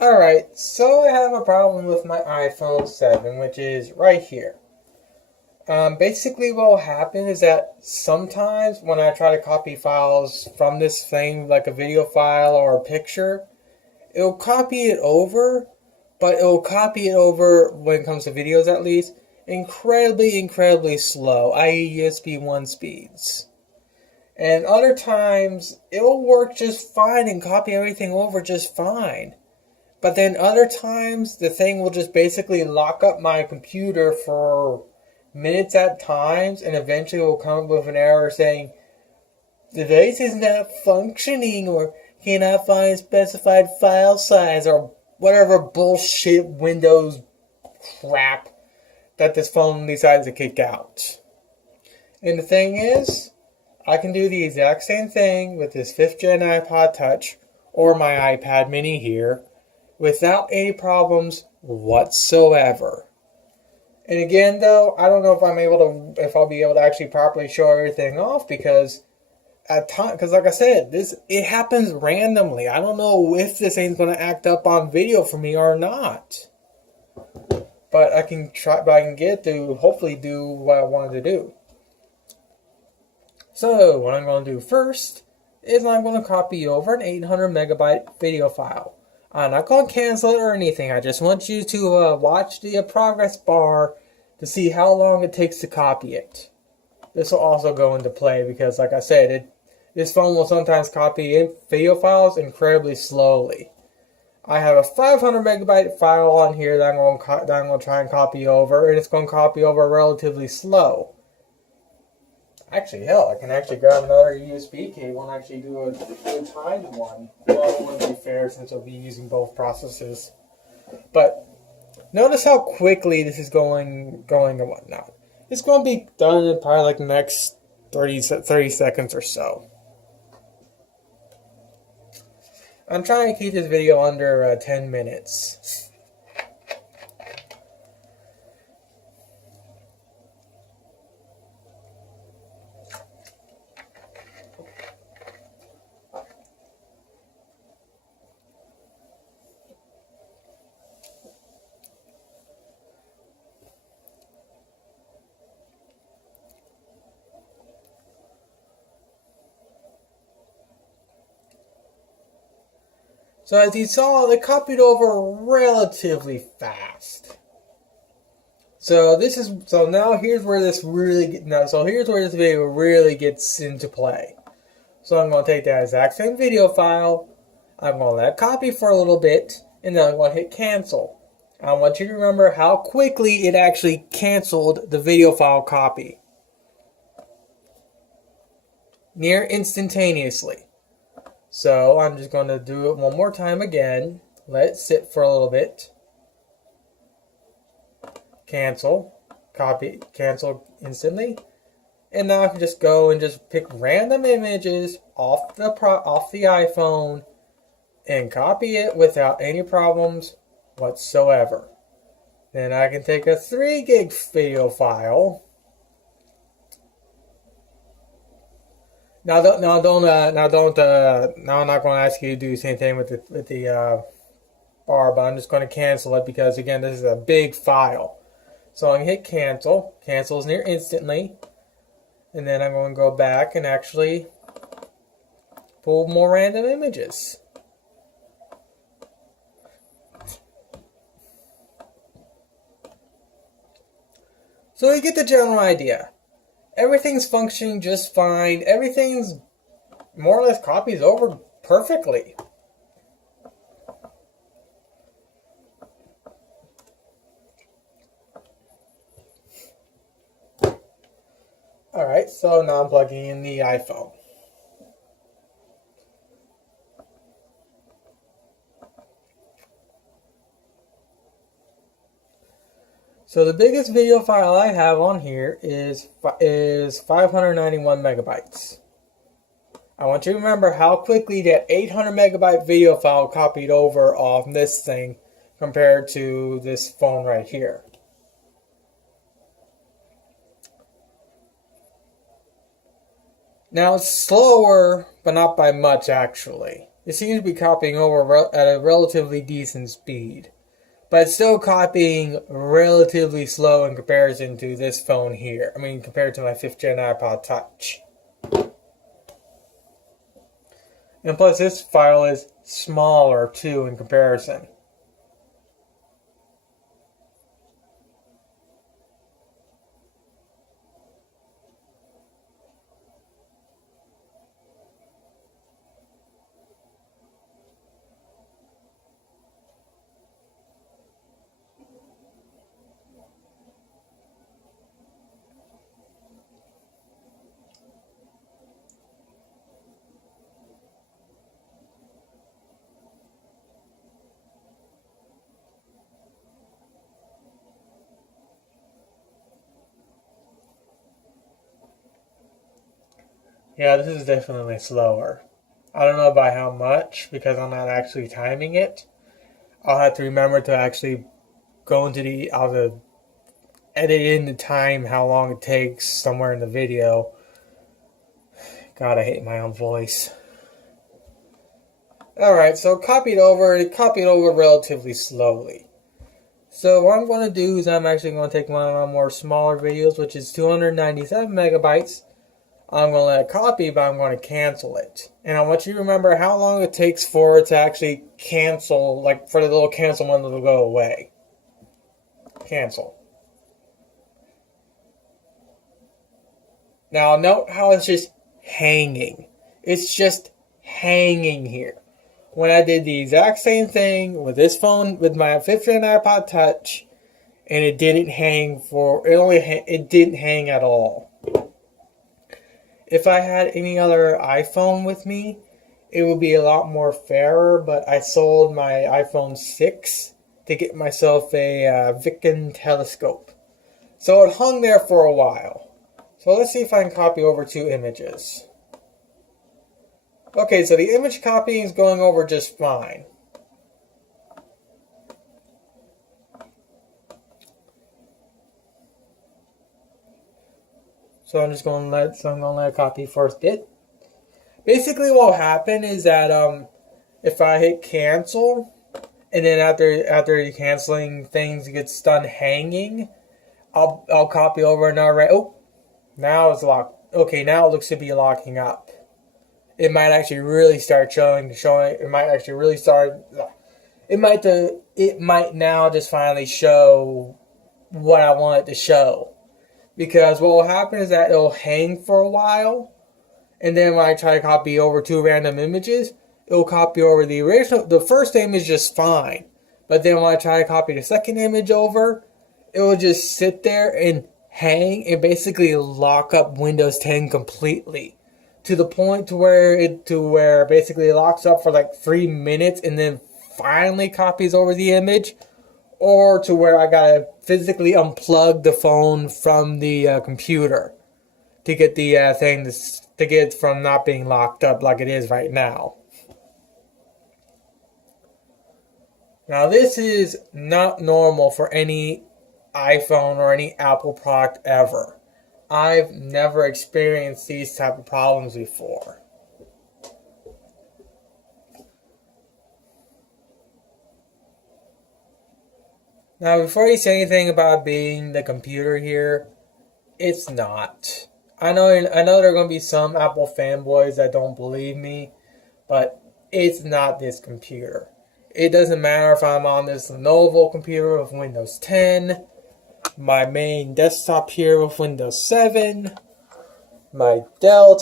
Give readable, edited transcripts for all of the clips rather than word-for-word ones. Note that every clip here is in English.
Alright, so I have a problem with my iPhone 7, which is right here. Basically what will happen is that sometimes when I try to copy files from this thing, like a video file or a picture, it'll copy it over, but it'll copy it over, when it comes to videos at least, incredibly slow, i.e. USB 1 speeds. And other times, it'll work just fine and copy everything over just fine. But then other times, the thing will just basically lock up my computer for minutes at times, and eventually will come up with an error saying, the device is not functioning, or cannot find a specified file size, or whatever bullshit Windows crap that this phone decides to kick out. And the thing is, I can do the exact same thing with this 5th gen iPod Touch, or my iPad mini here, without any problems whatsoever. And again, though, I don't know if I'll be able to actually properly show everything off, because like I said, it happens randomly. I don't know if this thing's going to act up on video for me or not. But I can get to hopefully do what I wanted to do. So what I'm going to do first is I'm going to copy over an 800 megabyte video file. I'm not going to cancel it or anything. I just want you to watch the progress bar to see how long it takes to copy it. This will also go into play because, like I said, this phone will sometimes copy video files incredibly slowly. I have a 500 megabyte file on here that I'm going to try and copy over, and it's going to copy over relatively slow. Actually, hell, I can actually grab another USB cable and actually do a timed one. Well, it wouldn't be fair since I'll be using both processes. But notice how quickly this is going and whatnot. It's going to be done in probably like the next 30 seconds or so. I'm trying to keep this video under 10 minutes. So as you saw, they copied over relatively fast. So here's where this video really gets into play. So I'm going to take that exact same video file, I'm going to let it copy for a little bit, and then I'm going to hit cancel. I want you to remember how quickly it actually canceled the video file copy. Near instantaneously. So I'm just going to do it one more time again. Let it sit for a little bit. Cancel. Copy. Cancel instantly. And now I can just go and just pick random images off the iPhone and copy it without any problems whatsoever. Then I can take a 3 gig video file. Now I'm not going to ask you to do the same thing with the bar, but I'm just going to cancel it because, again, this is a big file. So I'm going to hit cancel. Cancel is near instantly. And then I'm going to go back and actually pull more random images. So you get the general idea. Everything's functioning just fine. Everything's more or less copies over perfectly. Alright, so now I'm plugging in the iPhone. So the biggest video file I have on here is 591 megabytes. I want you to remember how quickly that 800 megabyte video file copied over off this thing compared to this phone right here. Now it's slower, but not by much actually. it seems to be copying over at a relatively decent speed. But it's still copying relatively slow in comparison to this phone here. I mean, compared to my 5th gen iPod Touch. And plus, this file is smaller too in comparison. Yeah, this is definitely slower. I don't know by how much because I'm not actually timing it. I'll have to remember to actually go into I'll have to edit in the time how long it takes somewhere in the video. God, I hate my own voice. Alright, so it copied over relatively slowly. So what I'm going to do is I'm actually going to take one of my more smaller videos, which is 297 megabytes. I'm going to let it copy, but I'm going to cancel it. And I want you to remember how long it takes for it to actually cancel, like for the little cancel window to go away. Cancel. Now note how it's just hanging. It's just hanging here. When I did the exact same thing with this phone, with my 5th gen iPod Touch, and it didn't hang it didn't hang at all. If I had any other iPhone with me, it would be a lot more fairer, but I sold my iPhone 6 to get myself a Vicken telescope. So it hung there for a while. So let's see if I can copy over 2 images. Okay, so the image copying is going over just fine. So I'm going to let it copy first bit. Basically what will happen is that if I hit cancel, and then after canceling things gets done hanging, I'll copy over and alright. Oh, now it's locked. Okay, now it looks to be locking up. It might actually really start showing. It might actually really start. It might now just finally show what I want it to show. Because what will happen is that it'll hang for a while, and then when I try to copy over 2 random images, it'll copy over the original. The first image just fine, but then when I try to copy the second image over, it will just sit there and hang and basically lock up Windows 10 completely, to the point to where basically it locks up for like 3 minutes and then finally copies over the image. Or to where I gotta physically unplug the phone from the computer to get the thing to get it from not being locked up like it is right now. Now this is not normal for any iPhone or any Apple product ever. I've never experienced these type of problems before. Now, before you say anything about being the computer here, it's not. I know there are going to be some Apple fanboys that don't believe me, but it's not this computer. It doesn't matter if I'm on this Lenovo computer with Windows 10, my main desktop here with Windows 7, my Dell,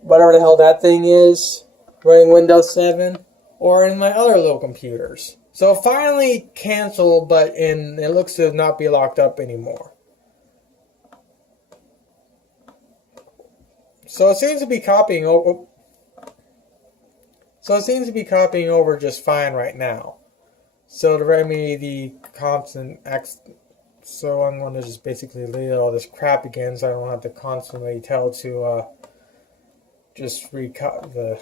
whatever the hell that thing is, running Windows 7, or in my other little computers. So finally canceled, but it looks to not be locked up anymore. So it seems to be copying over. So it seems to be copying over just fine right now. So to remedy the constant so I'm going to just basically delete all this crap again, so I don't have to constantly tell to just recut the.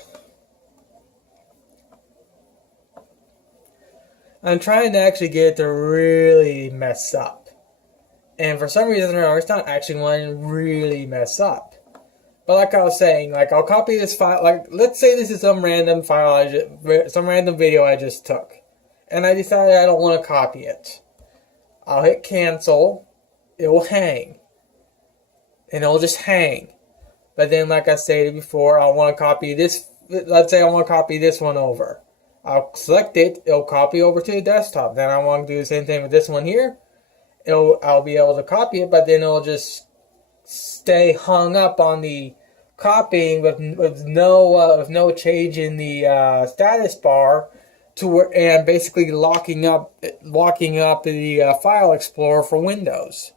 I'm trying to actually get it to really mess up. And for some reason or another, it's not actually wanting to really mess up. But like I was saying, like I'll copy this file. Like let's say this is some random file, some random video I just took, and I decided I don't want to copy it. I'll hit cancel. It will hang, and it'll just hang. But then, like I stated before, I want to copy this. Let's say I want to copy this one over. I'll select it. It'll copy over to the desktop. Then I want to do the same thing with this one here. I'll be able to copy it, but then it'll just stay hung up on the copying with no change in the status bar and basically locking up the file explorer for Windows.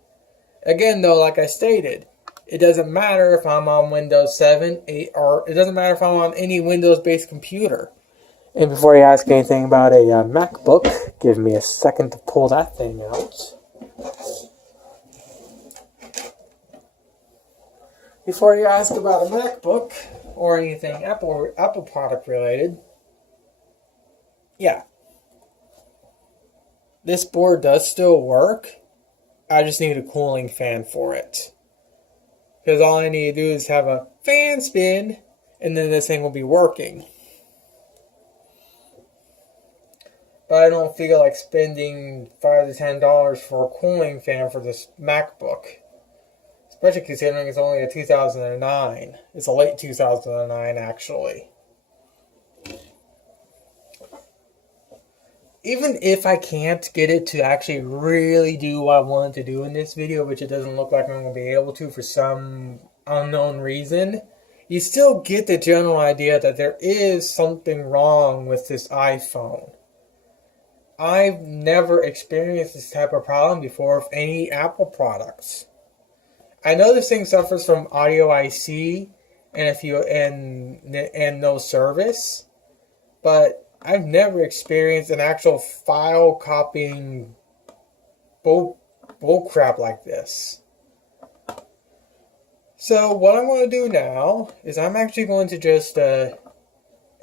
Again, though, like I stated, it doesn't matter if I'm on Windows 7, 8, or it doesn't matter if I'm on any Windows-based computer. And before you ask anything about a MacBook, give me a second to pull that thing out. Before you ask about a MacBook or anything Apple product related, yeah, this board does still work. I just need a cooling fan for it. Because all I need to do is have a fan spin, and then this thing will be working. But I don't feel like spending $5 to $10 for a cooling fan for this MacBook. Especially considering it's only a 2009. It's a late 2009, actually. Even if I can't get it to actually really do what I wanted to do in this video, which it doesn't look like I'm going to be able to for some unknown reason, you still get the general idea that there is something wrong with this iPhone. I've never experienced this type of problem before with any Apple products. I know this thing suffers from audio IC and no service, but I've never experienced an actual file copying bull crap like this. So what I'm going to do now is I'm actually going to just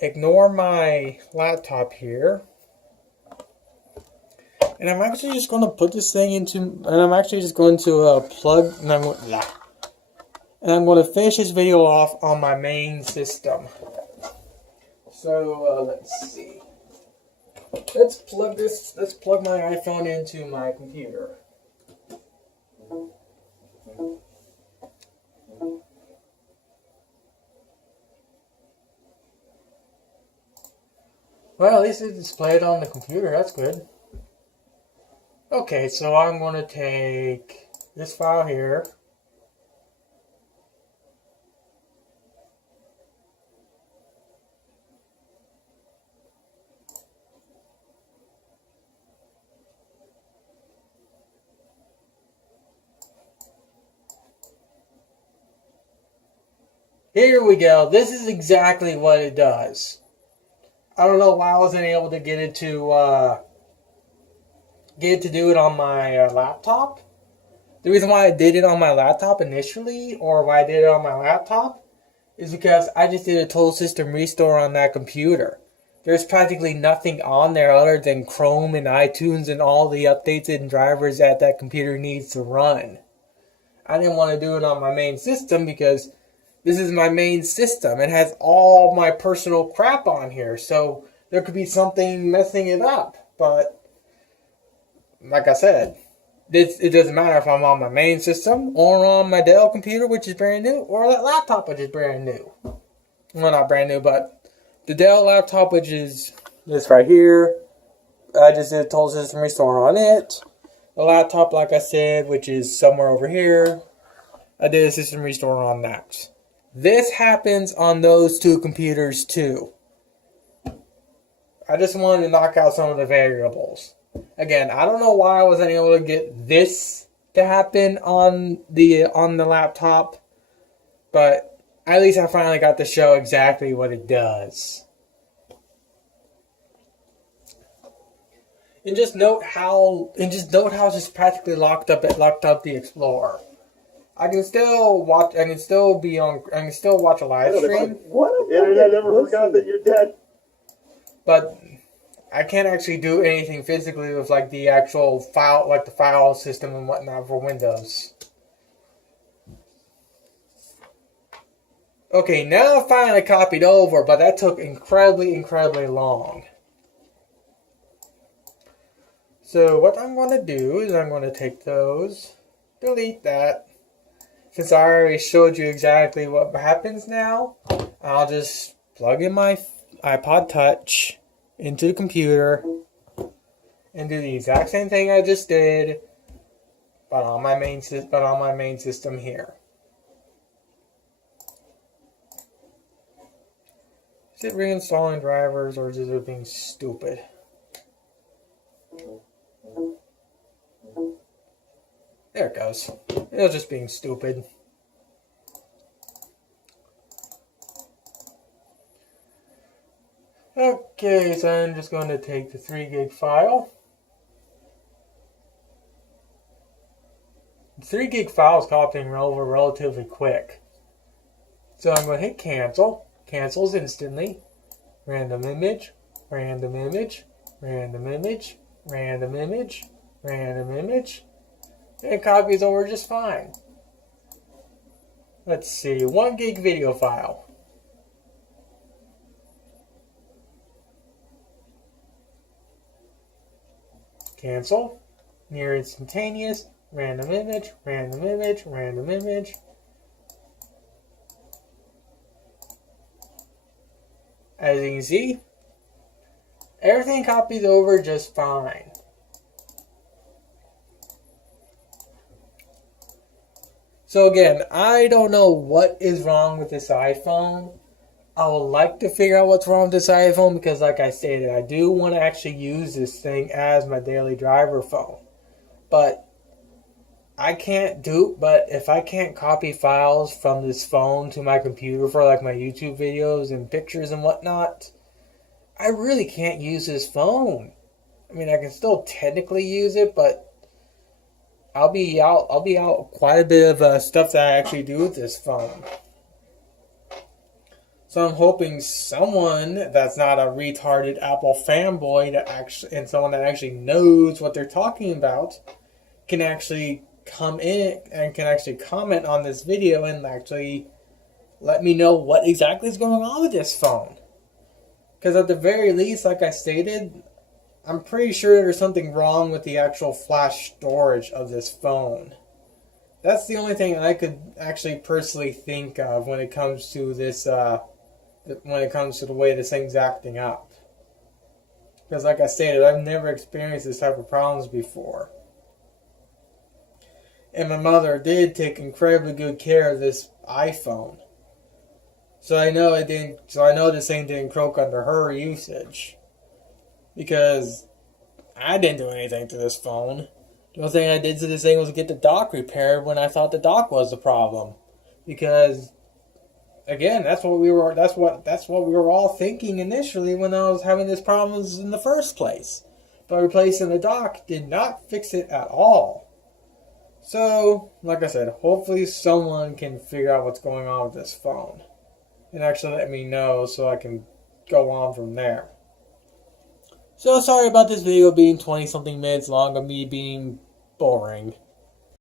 ignore my laptop here. And I'm actually just going to put this thing into, and I'm actually just going to plug, and I'm going to finish this video off on my main system. So let's see. Let's plug my iPhone into my computer. Well, at least it's displayed on the computer. That's good. Okay, so I'm going to take this file here. Here we go. This is exactly what it does. I don't know why I wasn't able to get it to do it on my laptop. The reason why I did it on my laptop initially, or why I did it on my laptop, is because I just did a total system restore on that computer. There's practically nothing on there other than Chrome and iTunes and all the updates and drivers that computer needs to run. I didn't want to do it on my main system because this is my main system. It has all my personal crap on here, so there could be something messing it up. But like I said, it doesn't matter if I'm on my main system or on my Dell computer, which is brand new, or that laptop, which is brand new. Well, not brand new, but the Dell laptop, which is this right here. I just did a total system restore on it. The laptop, like I said, which is somewhere over here, I did a system restore on that. This happens on those two computers too. I just wanted to knock out some of the variables. Again, I don't know why I wasn't able to get this to happen on the laptop, but at least I finally got to show exactly what it does. And just note how it's just practically locked up the Explorer. I can still watch a live stream. What? The internet never forgot that you're dead. But I can't actually do anything physically with like the actual file, like the file system and whatnot for Windows. Okay, now I finally copied over, but that took incredibly long. So what I'm going to do is I'm going to take those, delete that. Since I already showed you exactly what happens now, I'll just plug in my iPod Touch into the computer and do the exact same thing I just did, but on my main system here. Is it reinstalling drivers or is it being stupid? There it goes. It was just being stupid. Okay, so I'm just going to take the 3 gig file. The 3 gig file is copying over relatively quick. So I'm going to hit cancel. Cancels instantly. Random image, random image, random image, random image, random image. And it copies over just fine. Let's see, 1 gig video file. Cancel. Near instantaneous. Random image, random image, random image. As you can see, everything copies over just fine. So again, I don't know what is wrong with this iPhone. I would like to figure out what's wrong with this iPhone because like I stated, I do want to actually use this thing as my daily driver phone. But if I can't copy files from this phone to my computer for like my YouTube videos and pictures and whatnot, I really can't use this phone. I mean, I can still technically use it, but I'll be out quite a bit of stuff that I actually do with this phone. So I'm hoping someone that's not a retarded Apple fanboy and someone that actually knows what they're talking about can actually come in and can actually comment on this video and actually let me know what exactly is going on with this phone. Because at the very least, like I stated, I'm pretty sure there's something wrong with the actual flash storage of this phone. That's the only thing I could actually personally think of when it comes to this, when it comes to the way this thing's acting up. Because like I stated, I've never experienced this type of problems before. And my mother did take incredibly good care of this iPhone. So I know this thing didn't croak under her usage. Because I didn't do anything to this phone. The only thing I did to this thing was get the dock repaired when I thought the dock was the problem. Because again, that's what we were all thinking initially when I was having these problems in the first place. But replacing the dock did not fix it at all. So, like I said, hopefully someone can figure out what's going on with this phone. And actually let me know so I can go on from there. So sorry about this video being 20 something minutes long of me being boring.